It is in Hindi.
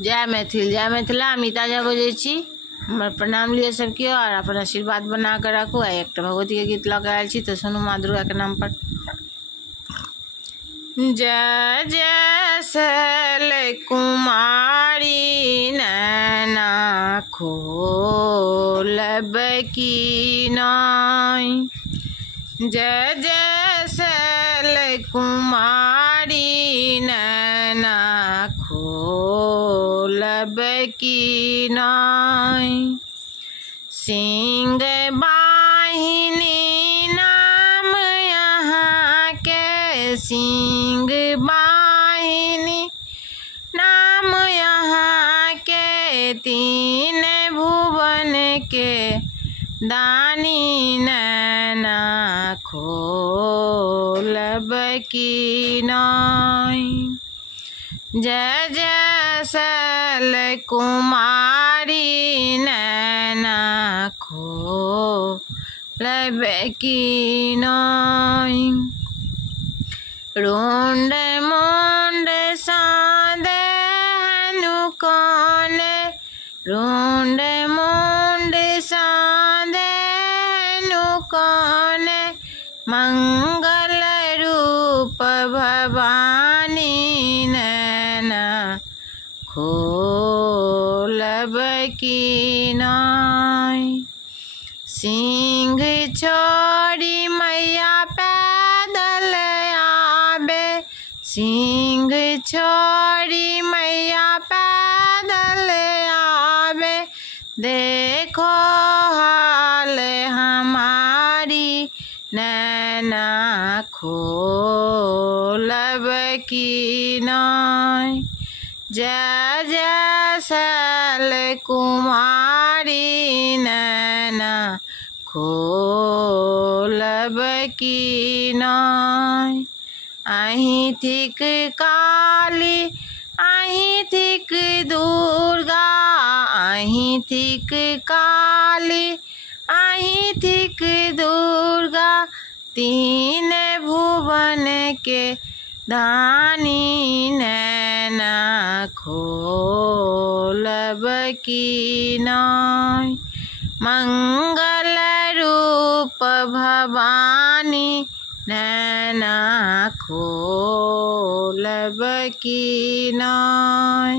जय मैथिल जय मिथिला। अमिता झा बजे छी। हमर प्रणाम लिए सबके और अपन आशीर्वाद बना कर रखू। एक भगवती के गीत लऽ के आयल छी, तो सुनू माँ दुर्गा के नाम पर। जय जय शैल कुमारी नैना खोलब की नाई। जय जय शैल कुमारी नैना खोलब की नाई। सिंह बाहिनी नाम यहाँ के, सिंह बाहिनी नाम यहाँ के, तीन भुवन के दानी नैना खोलब की नाई। जय जय शैल कुमारी नैना खोलब की नाई। रोंड मोंड सादे हनु कोने, रोंड मोंड सादे हनु कोने, मंगल रूप भवानी नैना खोलब की नाई। सिंह छोड़ी मैया पैदल आवे, सिंह छोड़ी मैया पैदल आवे, देखो हाल हमारी नैना खोलब की नाई। जय जय शैल कुमारी नैना खोलब की नाई। अहीं थिक काली अहीं थिक दुर्गा, अहीं थिक काली अहीं थिक दुर्गा, तीन भुवन के दानी नैना खोलब की नाई। मंगल रूप भवानी नैना खोलब की नाई।